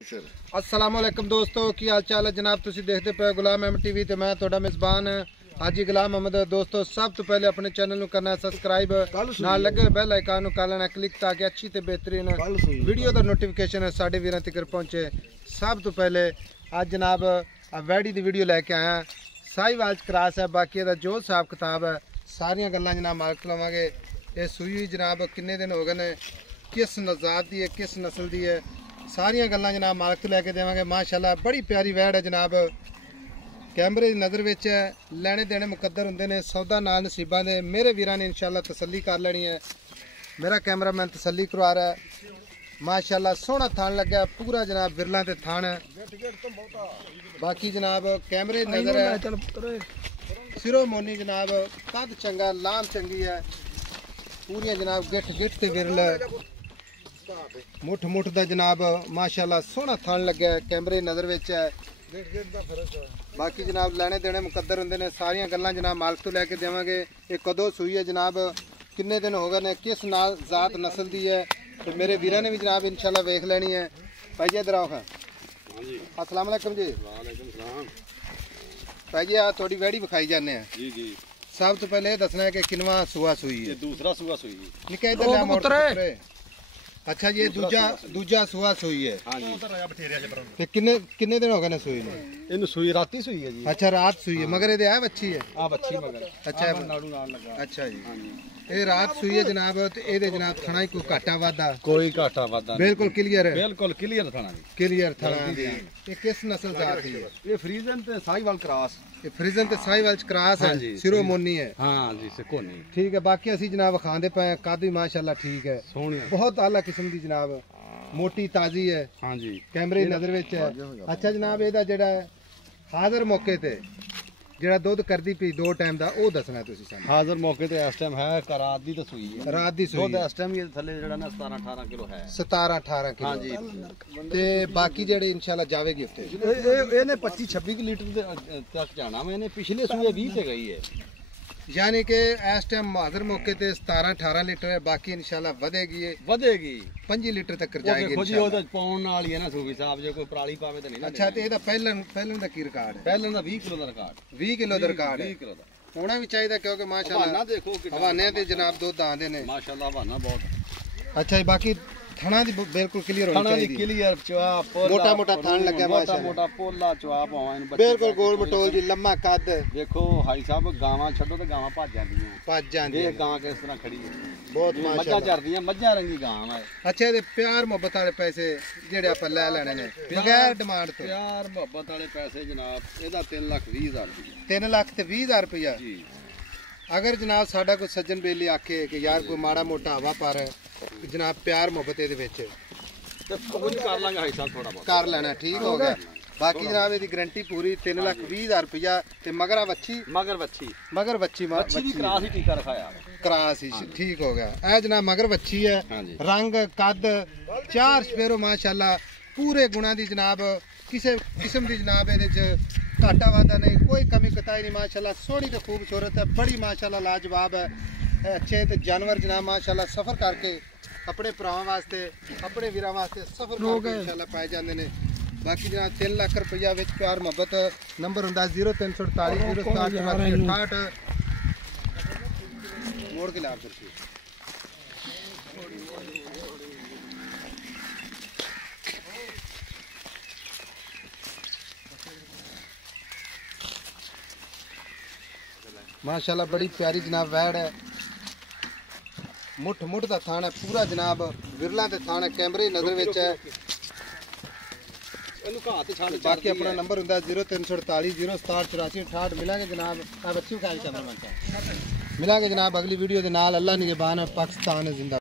अस्सलाम वालेकुम दोस्तों की हाल चाल है जनाब। तुसी देखते पे गुलाम अहमद टीवी ते मैं थोड़ा मेज़बान हाजी गुलाम अहमद। दोस्तों सब तो पहले अपने चैनल को करना सब्सक्राइब, नाल लगे बेल आइकन को कर लेना क्लिक ताकि अच्छी ते बेहतरीन वीडियो का नोटिफिकेशन है साढ़े वीर तक पहुंचे। सब तो पहले आज जनाब वैडी की वीडियो लैके आया साहिवाल क्रॉस है। बाकी जो हिसाब किताब है सारिया गल्लां जनाब मालक लवांगे। ये सूई जनाब किन्ने दिन हो गए ने, किस नजात दी है, किस नस्ल दी है, सारिया गल्लां जनाब मालक तो लैके देवांगे। माशाल्लाह बड़ी प्यारी वैड़ है जनाब, कैमरे की नज़र विच है। लैने देने मुकद्दर हुंदे ने, सौदा नाल नसीबां दे। मेरे वीरां ने इंशाल्लाह तसल्ली कर लेनी है, मेरा कैमरामैन तसल्ली करवा रहा है। माशाल्लाह सोहना थान लग्या पूरा जनाब, विरला ते थान है। बाकी जनाब कैमरे की नज़र है, सिरो मोनी जनाब, कद चंगा, लाम चंगी है पूरियां जनाब, गिठ गिठ ते विरल मुठ मुठ दा जनाब। माशाल्लाह सोहना थान लग्या है, कैमरे नज़र विच है। बाकी जनाब लैने देने मुकद्दर होंदे ने, सारियां गल्लां जनाब मालक तो लैके देवांगे। ये कदों सूई है जनाब, किन्ने दिन हो गए ने, किस नाल जात नस्ल दी है, तो मेरे वीरां ने भी जनाब इंशाल्लाह वेख लेनी है। भाई जी इधर आओ। अस्सलाम वालेकुम जी। भाई जी आ थोड़ी वैड़ी विखाई जाने हैं जी जी। सब तो पहले दसना है कि किनवा सूआ सूई है? दूसरा सूआ सूई है। निके इधर ले मोड़। अच्छा ये दूजा सूआ सूई है। हां जी। ते किन्ने दिन हो गए ने सूई ने? इनु सूई राती सूई है जी। अच्छा रात सूई है, मगर ये है बच्ची है? हां बच्ची मगर। अच्छा नाड़ू नाल लगा। अच्छा जी। हां जी ये रात सूई है जनाब, ते एदे जनाब थणा ही कोई घाटा वादा? कोई घाटा वादा बिल्कुल क्लियर है, बिल्कुल क्लियर थणा जी, क्लियर थणा दी। ये किस नस्ल जात है? ये फ्रीजन ते साहिवाल क्रॉस। ये फ्रीजन ते साहिवाल क्रॉस है, सिरो मोनी है। हां जी सिकोनी ठीक है। बाकी असि जनाब खांदे पे कद भी माशाल्लाह ठीक है, सोहनी बहुत आला किस्म दी जनाब, मोटी ताजी है। हां जी कैमरे की नजर विच है। अच्छा जनाब एदा जेड़ा हाजिर मौके ते जेड़ा दुध करदी पई दो टाइम दा ओ दसना तुसी सानू। हाजिर मौके ते इस टाइम है रात दी तो सूई है, रात दी सूई दुध इस टाइम ये थल्ले जेड़ा ना 17-18 किलो है। 17-18 किलो। हां जी ते बाकी जेड़े इंशाल्लाह जावेगी हफ्ते एने 25-26 लीटर तक जाना। मैंने पिछले सूए 20 से गई है, यानी कि इस टाइम हाजिर मौके ते 17-18 लीटर है। बाकी इंशाल्लाह वधेगी 5 लीटर तक जाएगी इंशाल्लाह। खुद पाउन वाली है ना सूबी साहब, जो कोई पराली पावे तो नहीं ना। अच्छा ते एदा पहलन दा की रिकॉर्ड है? पहलन दा 20 किलो दा रिकॉर्ड। 20 किलो दा रिकॉर्ड है, 20 किलो दा होना भी चाहिए क्योंकि माशाल्लाह हवाना देखो हवाने ते जनाब दुध आंदे ने माशाल्लाह, हवाना बहुत। अच्छा बाकी थाना दी बिल्कुल क्लियर होनी चाहिए, क्लियर चवा मोटा मोटा थान लगे माशाल्लाह, मोटा पोला चवा पावन बिल्कुल गोल मटोल जी, लम्मा कद। देखो भाई साहब गावां छड्डो ते गावां भज जांदियां ये गां किस तरह खड़ी है, बहुत माशाल्लाह मज्जां चरदियां, मज्जां रंगी गां है। अच्छा ये प्यार मोहब्बत वाले पैसे जेड़े आप ले लेने ने बगैर डिमांड तो? प्यार मोहब्बत वाले पैसे जनाब एदा 3,20,000 रुपया। 3,20,000 रुपया जी। अगर जनाब साडा कोई सज्जन बेली आखे कि यार कोई माड़ा मोटा हवा पर जनाब प्यार मोहब्बत ये कर लांगे भाई साहब, थोड़ा बहुत कर लेना ठीक हो गया। बाकी जनाब इसकी गारंटी पूरी 3,20,000 रुपया। ते मगर बच्ची मगर बच्ची भी क्रास ही टीका रखाया, क्रास ही ठीक हो गया। ए जनाब मगर बच्ची है, रंग कद चार स्पेरो माशाल्लाह पूरे गुणा दी जनाब, किसी किस्म दी जनाब ये घाटा वादा नहीं, कोई कमी कताई नहीं माशाल्लाह। सोहनी तो खूबसूरत है, बड़ी माशाल्लाह लाजवाब है। अच्छे तो जानवर जनाब माशाल्लाह सफर करके अपने भरावां वास्ते अपने वीरां वास्ते सफर करके इंशाल्लाह पाए जाते हैं। बाकी जनाब 3 लाख रुपया विच प्यार मोहब्बत। नंबर हुंदा 0348 067 मोड़ के ला करके। माशाल्लाह बड़ी प्यारी जनाब वैड़ है, मुठ मुठ दा थान है पूरा जनाब, विरला ते थान है, कैमरे नजर विच है। बाकी अपना नंबर हुंदा 0348 067 88 मिलांगे जनाब। बच्ची खाई चंद्रमन मिलांगे जनाब अगली वीडियो दे नाल। अल्लाह निगहबान है, पाकिस्तान जिंदा।